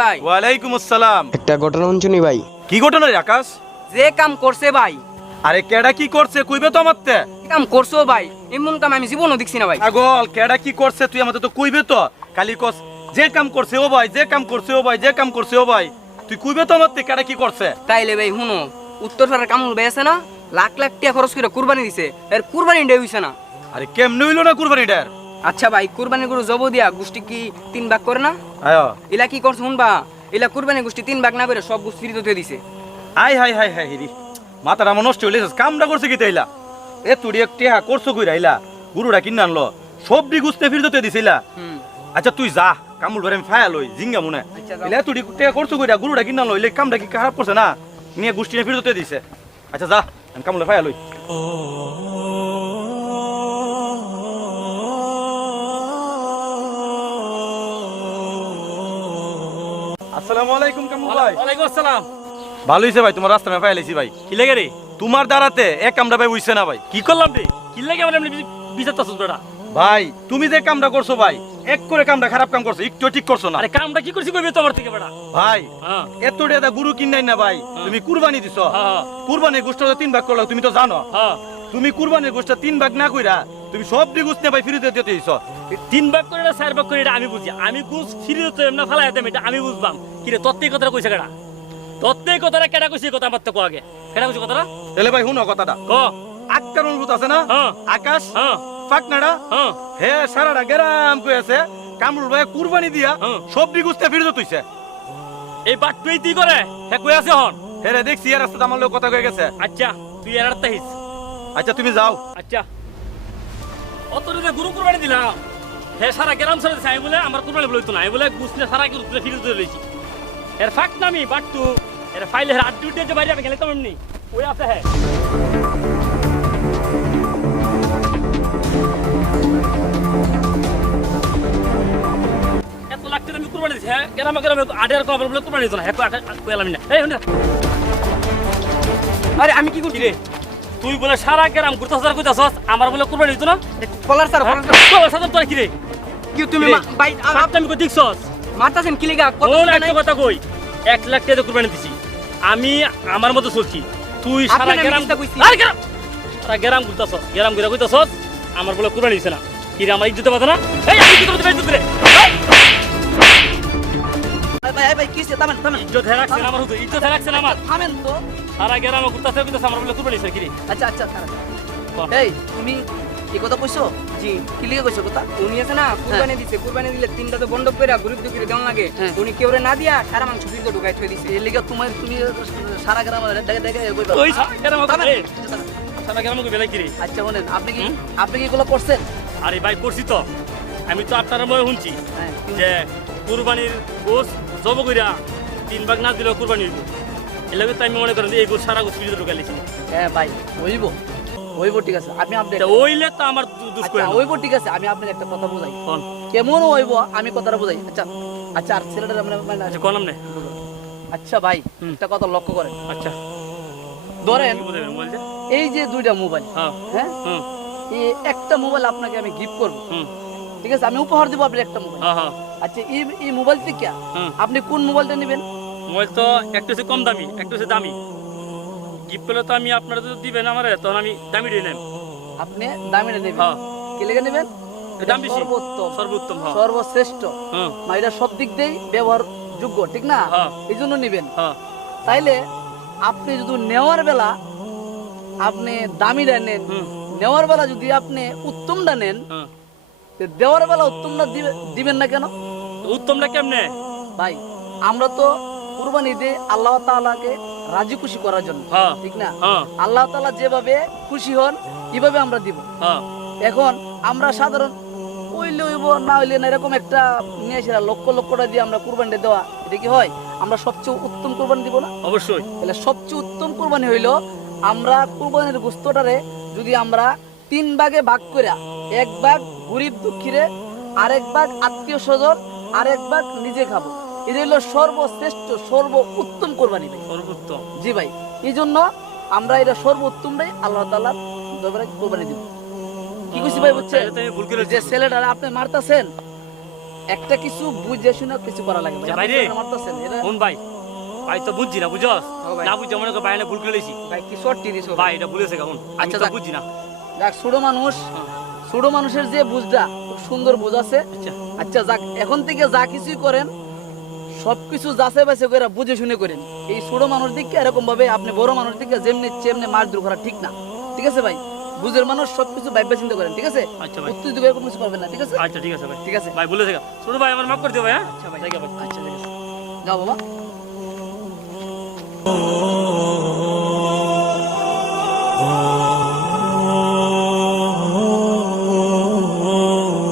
ভাই। ওয়ালাইকুম আসসালাম। একটা ঘটনা শুনি ভাই। কি ঘটনা রে আকাশ? যে কাম করছে ভাই, আরে কেডা কি করছে কইবে তো আমাতে? কাম করছো ভাই, এমন কাম আমি জীবনও দেখছি না ভাই। পাগল, কেডা কি করছে তুই আমাতে তো কইবে তো। খালি কস যে কাম করছে ও ভাই, যে কাম করছে ও ভাই, যে কাম করছে ও ভাই, তুই কইবে তো আমাতে কেডা কি করছে? তাইলে ভাই শুনো, উত্তরপাড়ার কামরুল ভাই আছে না, লাখ লাখ টাকা খরচ করে কুরবানি দিছে, এর কুরবানি ডে হইছে না। আরে কেমনে হইলো না কুরবানিটার? আচ্ছা ভাই, কুরবানি গরু জব দিয়া গোষ্ঠী কি 3 ভাগ করে না? আয় ইলা কি করছে শুনবা, ইলা কুরবানি গোষ্ঠী 3 ভাগ না করে সব গোষ্ঠী ফ্রিতে দিয়ে দিছে। আই হাই হাই হাই রে, মাথাটা আমার নষ্ট হইলে কামটা করছে কি তাইলা? এ তুই এক টেহা করছো কই রাইলা, গুরুটা কিনে আনলো সবডি গুছতে ফিরতে দিছিলা। আচ্ছা তুই যা, কামুল ভরে আমি ফায়া লই জিঙ্গা মনে। ইলে তুই টেহা করছো কইরা গুরুটা কিনে আনলো, ইলে কামটা কি খারাপ করছে না, নিয়ে গোষ্ঠীটা ফিরতে দিছে। আচ্ছা যা, আমি কামুলে ফায়া লই। আসসালামু আলাইকুম কামুল ভাই। ওয়ালাইকুম আসসালাম। ভালো হইছে ভাই, তোমার রাস্তা আমি ফায়া লাইছি ভাই। কি লাগে রে? তোমার দাঁড়াতে এক কামটা ভাই হইছে না ভাই। কি করলাম রে? কি লাগে মানে এমনি বিচারতাছস বেটা? ভাই তুমি যে কামটা করছো ভাই, এক করে কামটা খারাপ কাম করছো, একটু ঠিক করছো না। আরে কামটা কি করছিস কইবি তোমার থেকে বেটা? ভাই হ্যাঁ এত টাকা গুরু কিনাই না ভাই, তুমি কুরবানি দিছো। হ্যাঁ কুরবানির গোষ্ঠটা 3 ভাগ করলো, তুমি তো জানো। হ্যাঁ। তুমি কুরবানির গোষ্ঠটা 3 ভাগ না কইরা তুমি সব দি গুছনে ভাই ফিরে দিতে দিছো। 3 ভাগ করে না 4 ভাগ করে এটা আমি বুঝি। আমি গুছ ফিরে তো এমনা ফালাই দেম, এটা আমি বুঝবাম। কি রে তত্ত্বে কথাটা কইছে কেডা? তত্ত্বে কথাটা কেডা কইছে কথা আমার তো কো আগে। কেডা কইছে কথাটা? তাহলে ভাই শুনো কথাটা। ক। আক্তার অনুভূত আছে না? হ্যাঁ আকাশ হ্যাঁ ফাকনাড়া হ্যাঁ। হে সারাটা গেরাম কইছে কামরুল ভাই কুরবানি দিয়া সব দি গুছতে ফিরে দিতেছে। এই বাট তুই কি করে? হে কই আছে হন? হেরে দেখছি এর রাস্তাতে আমার লোক কথা কয়ে গেছে। আচ্ছা তুই এর আরতে হিস। আচ্ছা তুমি যাও। আচ্ছা অত রে গুরু কুরবানি দিলাম, হে সারা গ্রাম ছেড়ে দিছে। আমি বলে আমার কুরবানি বলতো না, আমি বলে গুছলে সারা গুরু ফিরে দিয়ে লইছি। এর ফাক নামি বাট্টু এর ফাইলে হাত দুটে যে বাইরে আমি গেলে তো এমনি ওই আছে হে। এত লাগতে আমি কুরবানি দিছি। হ্যাঁ গ্রামে গ্রামে আডের কবর বলে কুরবানি দিত না। হ্যাঁ কইলাম না। এই হন আরে আমি কি করছি রে? তুই বলে সারা গ্রাম ঘুরতাছস কইতাছস, আমার বলে কুরবানি দিত না? কলার স্যার, কলার সাথে তোর কি রে? কি তুমি ভাই আমি কই দেখছস? মারতাছেন কি লাগা? কত কোন একটা কথা কই, 1 লাখ টাকা কুরবানি দিছি আমি, আমার মতো চলছি। তুই সারা গ্রাম সারা গ্রাম ঘুরতাছস, গ্রাম ঘুরে কইতাছস আমার বলে কুরবানি দিছে না। কি রে আমার ইজ্জত বাধা না? এই আমি কি করতে ইজ্জত রে? ভাই ভাই কিসে থামেন থামেন ইজ্জত রাখছেন আমার, হুজুর ইজ্জত রাখছেন আমার। থামেন তো। সারা গ্রাম ঘুরতাছস কইতাছ আমার বলে কুরবানি দিছে। কি রে? আচ্ছা আচ্ছা এই তুমি কি কথা কইছো? জি কি লিগে কইছো কথা? উনি আছে না কুরবানি দিছে, কুরবানি দিলে 3টা তো বন্ধ কইরা গরিব দুঃখীরে দেন লাগে। হ্যাঁ। উনি কেউরে না দিয়া সারা মাংস ফ্রিজে ঢুকাই থই দিছে। এই লিগে তুমি সারা গ্রাম দেখে দেখে কইবা। ওই সারা গ্রাম সারা গ্রাম কই বেলা কি রে? আচ্ছা বলেন আপনি কি এগুলো করছেন? আরে ভাই করছি তো, আমি তো আপনার মনে শুনছি হ্যাঁ যে কুরবানির গোস জব কইরা 3 ভাগ না দিলেও কুরবানি হইব। এলাকা তো আমি মনে করেন এই গোস সারা গোস ফ্রিজে ঢুকাইছি। হ্যাঁ ভাই হইব হইব ঠিক আছে। আমি আপনি ওইলে তো আমার দুষ করে না। হইব ঠিক আছে। আমি আপনাকে একটা কথা বুঝাই, কোন? কেমন হইব আমি কথাটা বুঝাই। আচ্ছা আচ্ছা আর ছেলেটার মানে আচ্ছা কোন নামনে? আচ্ছা ভাই একটা কথা লক্ষ্য করেন। আচ্ছা ধরেন কি বলবেন বল যে? এই যে 2টা মোবাইল, হ্যাঁ হ্যাঁ হুম এই একটা মোবাইল আপনাকে আমি গিফট করব, হুম ঠিক আছে? আমি উপহার দেবো আপনার একটা মোবাইল। হ্যাঁ হ্যাঁ আচ্ছা এই মোবাইল থেকে আপনি কোন মোবাইলটা নেবেন? মোবাইল তো একটু সে কম দামি, একটু সে দামি। গিফট পেলে তো আমি আপনারা যদি দিবেন আমারে, তখন আমি দামি দিয়ে নেব। আপনি দামিটা নেবেন? হ্যাঁ কি লেগে নেবেন? দাম বেশি, সর্বোত্তম সর্বোত্তম। হ্যাঁ সর্বশ্রেষ্ঠ, হ্যাঁ মানে এটা সব দিক দিয়েই ব্যবহার যোগ্য, ঠিক না? হ্যাঁ এই জন্য নেবেন। হ্যাঁ তাইলে আপনি যদি নেওয়ার বেলা আপনি দামিটা নেন, নেওয়ার বেলা যদি আপনি উত্তমটা নেন, হ্যাঁ। দেওয়ার বেলা উত্তমটা দিবেন না কেন? উত্তমটা কেমনে? ভাই আমরা তো কুরবানি দিই আল্লাহ তাআলাকে রাজি খুশি করার জন্য, হ্যাঁ ঠিক না? হ্যাঁ আল্লাহ তাআলা যেভাবে খুশি হন এইভাবে আমরা দিব। হ্যাঁ এখন আমরা সাধারণ হইলে হইব না হইলে না এরকম একটা নিয়ে এসে লক্ষ লক্ষ টাকা দিয়ে আমরা কুরবানি দেওয়া, এটা কি হয়? আমরা সবচেয়ে উত্তম কুরবানি দিব না? অবশ্যই। তাহলে সবচেয়ে উত্তম কুরবানি হইলো আমরা কুরবানির গোশতটারে যদি আমরা 3 ভাগে ভাগ করে, 1 ভাগ গরিব দুঃখীরে, আরেক ভাগ আত্মীয় স্বজন, আরেক ভাগ নিজে খাবো, এটা হইলো সর্বশ্রেষ্ঠ সর্ব উত্তম কুরবানি ভাই। সর্বোত্তম। জি ভাই, এই জন্য আমরা এটা সর্বোত্তমটাই আল্লাহ তাআলার দরবারে কুরবানি দিব। কি কইছি ভাই বুঝছেন? ভুল করে যে ছেলেটা আপনি মারতাছেন, একটা কিছু বুঝে শুনে কিছু করা লাগে ভাই। আচ্ছা, আপনি ভাই রে। যেটা মারতাছেন, এটা- কোন ভাই ভাই তো বুঝছি না বুঝছস ও ভাই। না বুঝছি মনে কর বাইরে ভুল করে লেছি ভাই কি শর্ট দিছো ভাই এটা ভুলেছে কেমন আমি আচ্ছা, তো যাক। বুঝছি না যাক, ছোট মানুষের যে বুঝটা খুব সুন্দর বুঝ আছে। আচ্ছা আচ্ছা যাক, এখন থেকে যা কিছুই করেন সবকিছু যাচাই বাছাই করে বুঝে শুনে করেন। এই ছোট মানুষ দিকে এরকম ভাবে আপনি বড় মানুষ দিকে যেমনি চেমনি মারধর করা ঠিক না, ঠিক আছে ভাই? বুঝের মানুষ সবকিছু ভাববে চিন্তা করেন, ঠিক আছে? আচ্ছা ভাই। উত্তেজিত করে কোনো কিছু করবেন না, ঠিক আছে? আচ্ছা ঠিক আছে ভাই ঠিক আছে। ভাই বলেছে ছোট ভাই আমার মাফ করে দিও ভাই হ্যাঁ আচ্ছা ভাই। ঠিক আছে ভাই আচ্ছা ঠিক আছে, যাও বাবা।